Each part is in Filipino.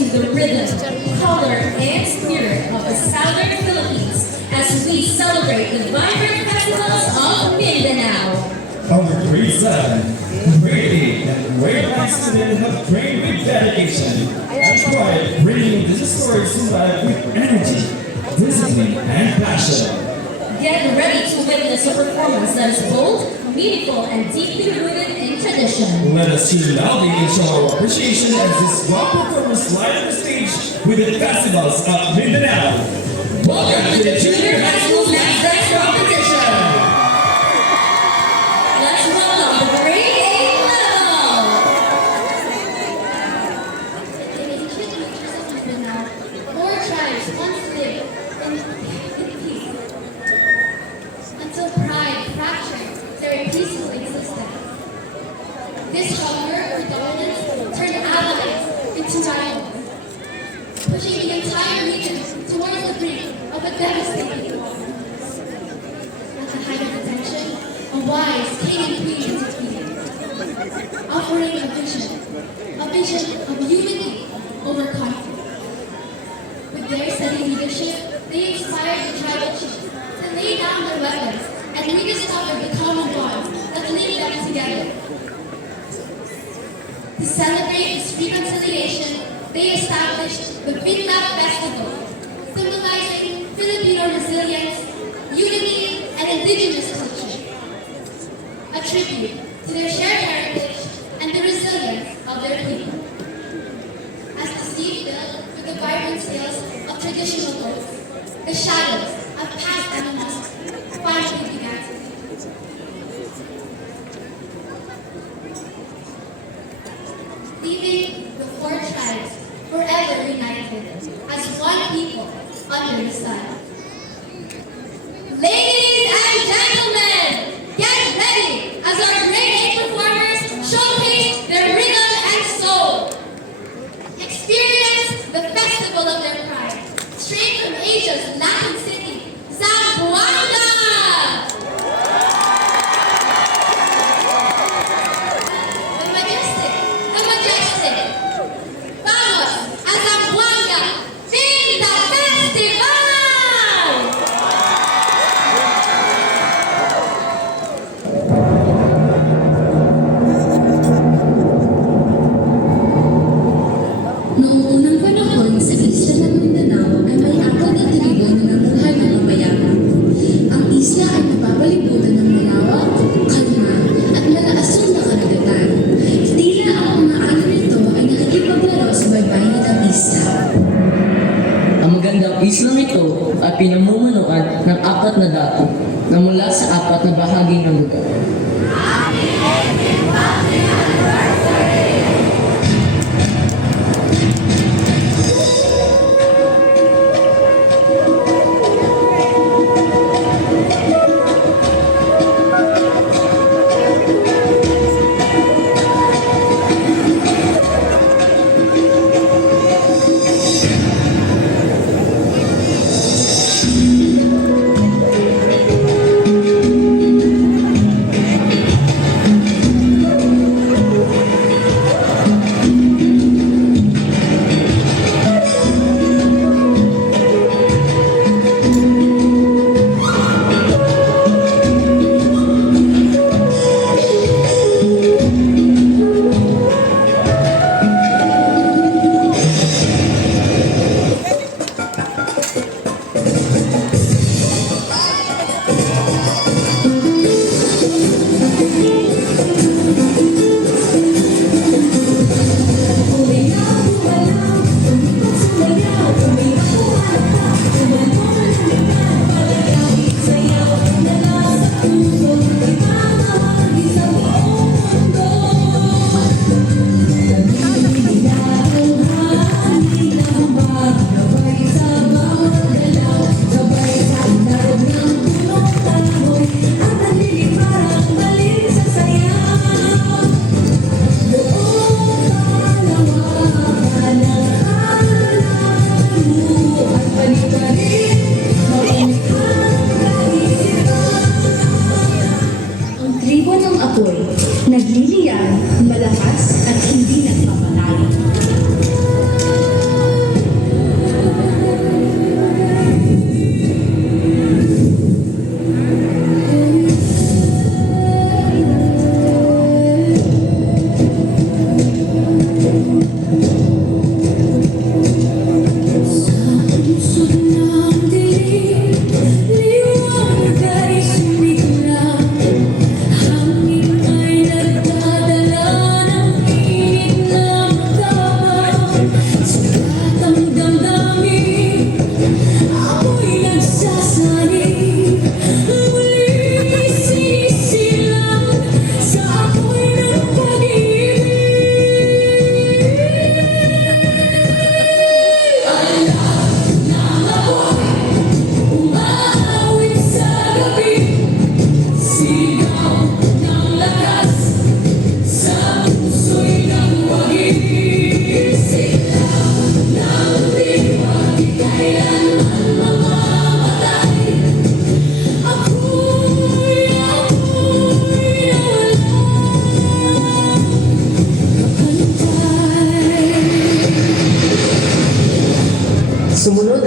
into the rhythm, color, and spirit of the Southern Philippines as we celebrate the vibrant festivals of Mindanao. Our grade 7, grade 8, and grade 9 students have trained with dedication and pride, bringing these stories to life with energy, discipline, and passion. Get ready to witness a performance that is bold, meaningful, and deeply rooted in tradition. Let us cheer loudly and show our appreciation as this young performers light up the stage with the festivals of Mindanao. Welcome to the Junior High School Mass Dance Competition. Let's welcome the grade 8 level. In ancient regions of Mindanao, 4 tribes once lived in peace until pride fractured their peaceful existence. This hunger for dominance turned allies into rivals, pushing the entire region towards the brink of a devastating war. At the height of the tension, a wise king and queen intervened, offering a vision of unity over conflict. With their steady leadership, they inspired the tribal chiefs to lay down their weapons and rediscover the common bond that linked them together. To celebrate this reconciliation, they established the Vinlap Festival, symbolizing Filipino resilience, unity, and indigenous culture. A tribute to their shared heritage and the resilience of their people. As the sea filled with the vibrant sails of traditional boats, the shadows of past animosity finally began to fade. Leaving the 4 tribes forever united as one people under the sun. Ladies and gentlemen, get ready as our grade 8 performers showcase their rhythm and soul. Experience the festival of their pride, straight from Asia's Latin city, Zamboanga! The majestic. Vamos a Zamboanga! Pinta Festival! Noong unang panahon sa isla ng Mindanao ay may 4 na tribo na namuhay ng mabayapa. Ang isla ay napapalibutan ng malawak, kalma, at malaasong na karagatan. Tila ang mga alon nito ay nakikipaglaro sa baybayin ng isla. Ang magandang islang ito ay pinamumunuan ng 4 na dako na mula sa 4 na bahagi ng lugar.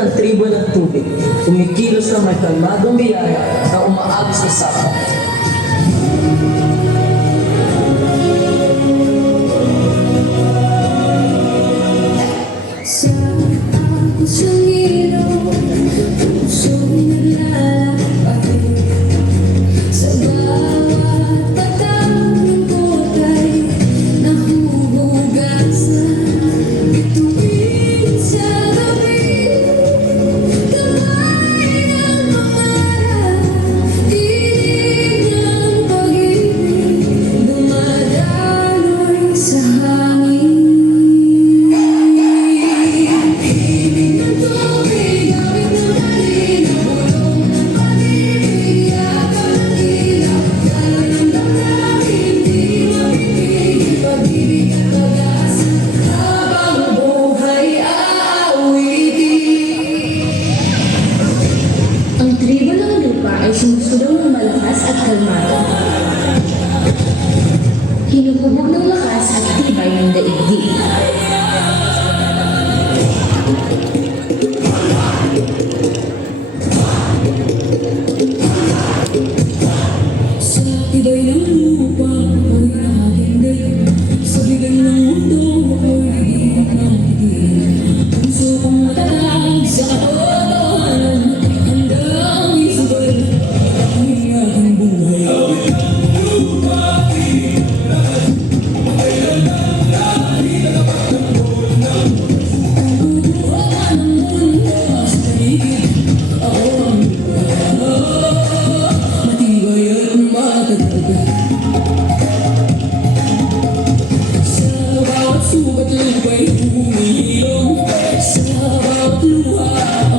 ng tribo ng tubig, kumikilos na may kalmadong biyaya na umaagos sa sapa. Sa pusong ilaw, puso'y naglalakbay. Sa bawat patang lungkot ay nahuhugasan. Bituin sa gabi, kamay ng pangarap, tinig ng pag-ibig, dumadaloy sa hangin. Ibig ng tubig, awit ng kanina, bulong ng pag-ibig, yakap ng ilaw, dala ng damdamin, di mapipigil, pag-ibig at pag-asa, habang buhay aawitin. Ang tribo ng lupa ay sumusulong ng malakas at kalmado. Hinuhubog ng lakas at tibay ng daigdig. Sa tibay ng lupa, ako'y nakahinday. Sa bigang ng mundo, ako'y higit ng higit. Puso kong matatag sa katotohanan, handang isubay ang aking buhay. Bubuhaman ng mundo sa paligid, ako ang matibay at matatag. Sa bawat sugat lupa'y humihilom, sa bawat luha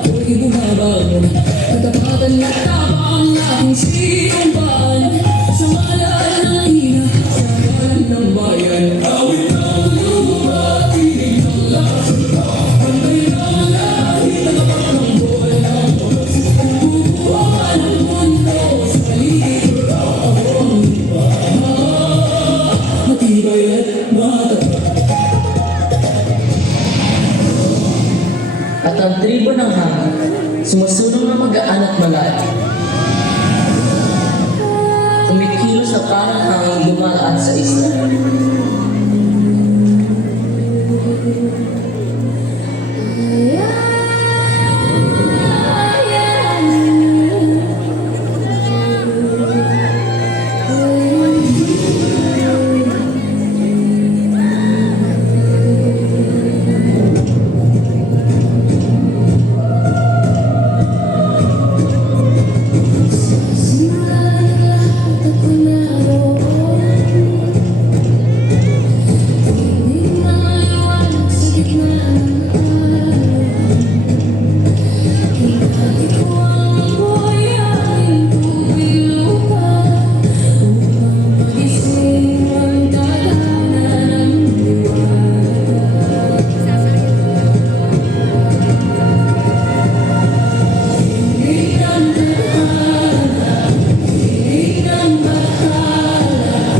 ako'y bumabangon. Katapatan at tapang aking sinumpaan, sa ngalan ng ina, sa ngalan ng bayan. Awit ng lupa, tinig ng lakas, pantay ng lahi, tagapagtanggol ng oras. Bubuhaman ng mundo sa paligid, ako ang lupa, matibay at matatag. At ang tribo ng hangin, sumusulong na magaan at malalim. Kumikilos na parang hangin dumaraan sa isla. Simula ng lahat ako'y naroon. Tinig ng liwanag sa gitna ng araw. Hinati ko ang apoy, aking tubig lupa, upang magising ang tadhana ng liwanag. Tinig ng tadhana, tinig ng bahala,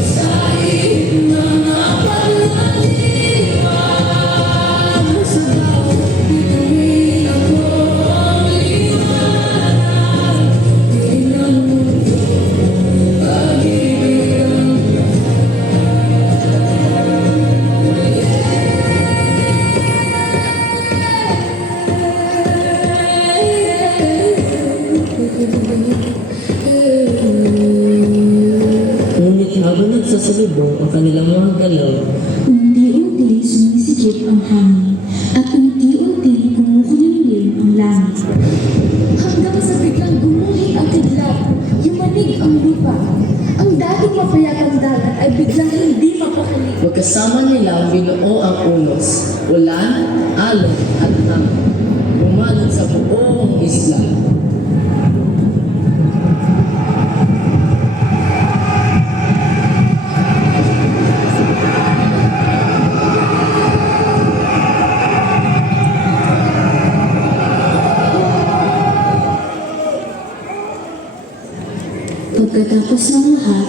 sa ihip ng apat na diwan. Sa bawat bituin ako ang liwanag, tinig ng mundo, pag-ibig ang Ngunit habang nagsasalubong ang kanilang mga galaw, unti-unti sumisikip ang hangin at unti-unti kumukulimlim ang langit. Hanggang sa biglang gumuhi ang kidlat, yumanig ang lupa. Ang dating mapayapang dagat ay biglang hindi mapakali. magkasama nilang binuo ang unos, ulan, alon at hangin. Bumalot sa buong isla. Pagkatapos ng lahat,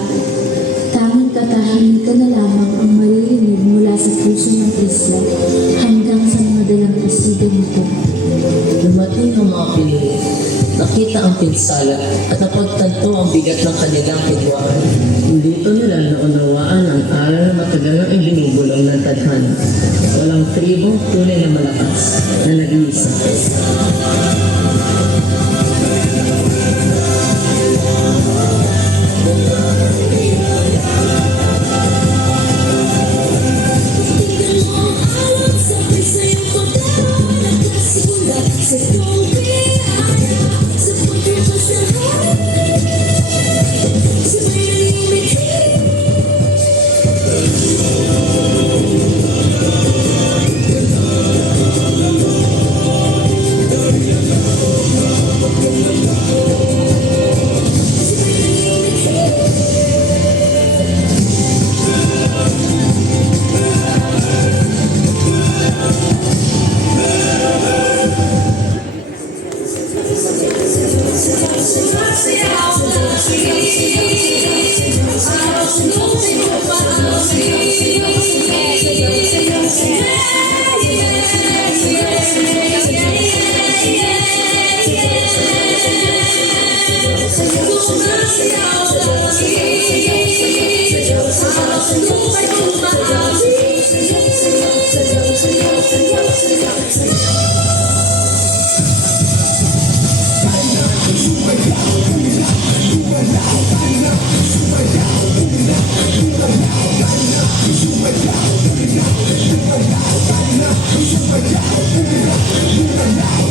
tanging katahimikan na lamang ang maririnig mula sa puso ng isla hanggang sa mga dalampasigan nito. nakita ang pinsala at napagtanto ang bigat ng kanilang hidwaan. Dito nila naunawaan ang aral na matagal nang ibinubulong ng tadhana. Walang tribong tunay na malakas na nag-iisa. Now